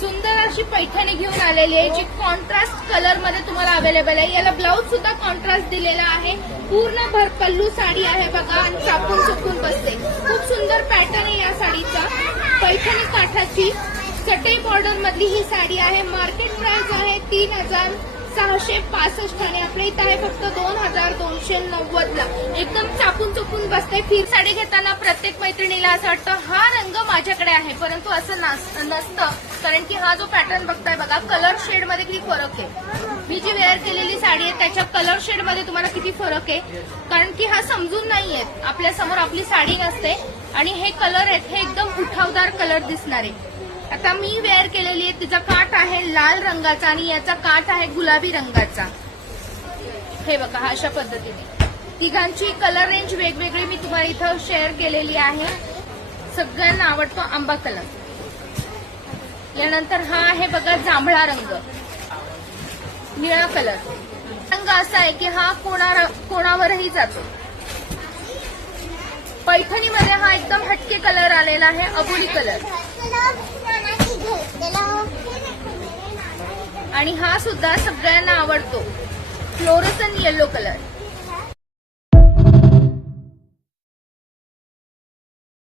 सुंदर अशी पैठणी घेऊन आलेली आहे, जी कॉन्ट्रास्ट कलर मध्ये तुम्हाला अवेलेबल आहे. याला ब्लाऊज सुद्धा कॉन्ट्रास्ट दिलेला आहे. पूर्ण भरपल्लू साडी आहे बघा आणि चापून चुकून बसते. खूप सुंदर पॅटर्न आहे या साडीचा. पैठणी काठाची चटई बॉर्डर मधली ही साडी आहे. मार्केट प्राइस आहे 3665 आणि आपल्या इथं आहे फक्त 2290 ला. एकदम चापून चुकून बसते. फिर साडी घेताना प्रत्येक मैत्रिणीला असं वाटतं हा रंग माझ्याकडे आहे, परंतु असं नसतं. कारण की हा जो पॅटर्न बघताय बघा, कलर शेड मध्ये किती फरक आहे. मी जी वेअर केलेली साडी आहे त्याच्या कलर शेड मध्ये तुम्हाला किती फरक आहे. कारण की हा समजून नाहीये, आपल्या समोर आपली साडी नसते आणि हे कलर आहेत हे एकदम उठावदार कलर दिसणार आहे. आता मी वेअर केलेली आहे, तिचा काठ आहे लाल रंगाचा आणि याचा काठ आहे गुलाबी रंगाचा. हे बघा अशा पद्धतीने तिघांची कलर रेंज वेगवेगळी मी तुम्हाला इथं शेअर केलेली आहे. सगळ्यांना आवडतो आंबा कलर. यानंतर हा आहे बघा जांभळा रंग, निळा कलर. रंग असा आहे की हा कोणावरही जातो. पैठणीमध्ये हा एकदम हटके कलर आलेला आहे, अबोली कलर. आणि हा सुद्धा सगळ्यांना आवडतो, फ्लोरोसन येलो कलर.